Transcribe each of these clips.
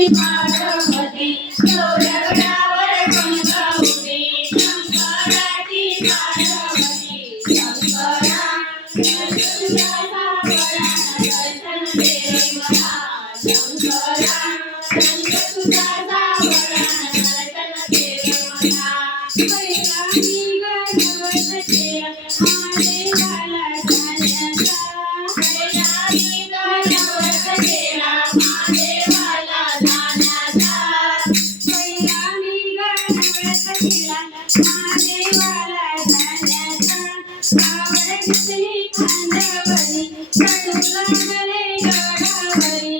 पार्वती गौऱ्या गडावर पंखावती शंकराची पार्वती शंकरा तुझ्या सावळ्यानं दर्शन दे मला शंकरा तुझ्या सावळ्यानं दर्शन दे मला पहिला मी गणवत केला महादेवाला जाण्याचा पहिला मी गणवत केला महादेवाला जाण्याचा पहिला मी गणवत केला महादेवाला जाण्याचा आवड घेतली खांद्यावरी चढू लागले गडावरी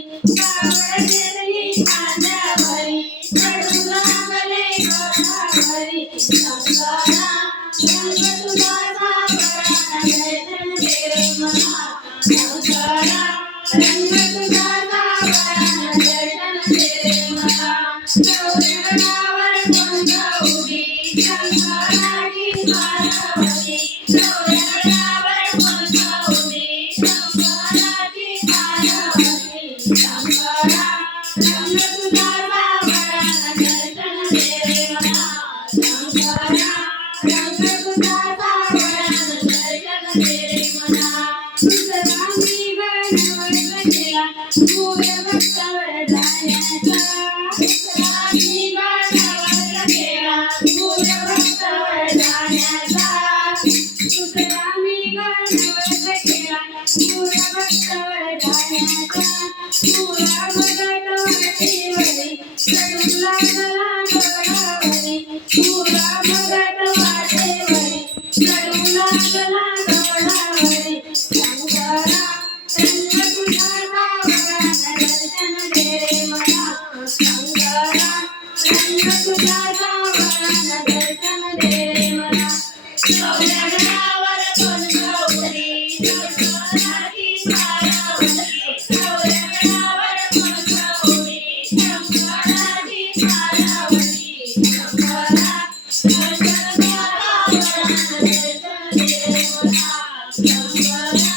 आवड घेतली खांद्यावरी चढू लागले गडावरी शंकरा रंग तुझा सावळा दर्शन दे मला शंकरा रंग तुझा सावळा दर्शन दे मला गौऱ्या गडावर पंखावती शंकराची पार्वती गौऱ्या गडावर पंखावती शंकराची पार्वती शंकरा रंग तुझा सावळा दर्शन दे मला शंकरा रंग तुझा सावळा दर्शन दे मला दुसरा मी गणवत केला भूयभक्तावर जाण्याचा दुसरा मी गणवत केला भूयभक्तावर जाण्याचा दुसरा मी गणवत केला भूयभक्तावर जाण्याचा पुरा भगत वाटेवरी चढू लागला गडावरी पुरा भगत वाटेवरी चढू लागला गडावरी शंकरा रंग तुझा सावळा दर्शन दे मला शंकरा रंग तुझा सावळा दर्शन दे मला गौऱ्या गडावर पंखावती शंकराची पार्वती गौऱ्या गडावर पंखावती शंकराची पार्वती शंकरा रंग तुझा सावळा दर्शन दे मला शंकरा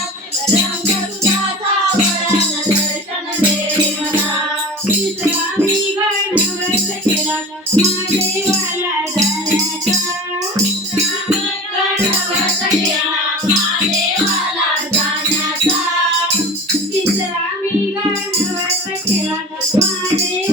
रंग तुझा सावळा दर्शन दे मला तिसरा मी गणवत केला महादेवाला जाण्याचा गणवत केला महादेवाला जाण्याचा तिसरा मी गणवत केला महादेवाला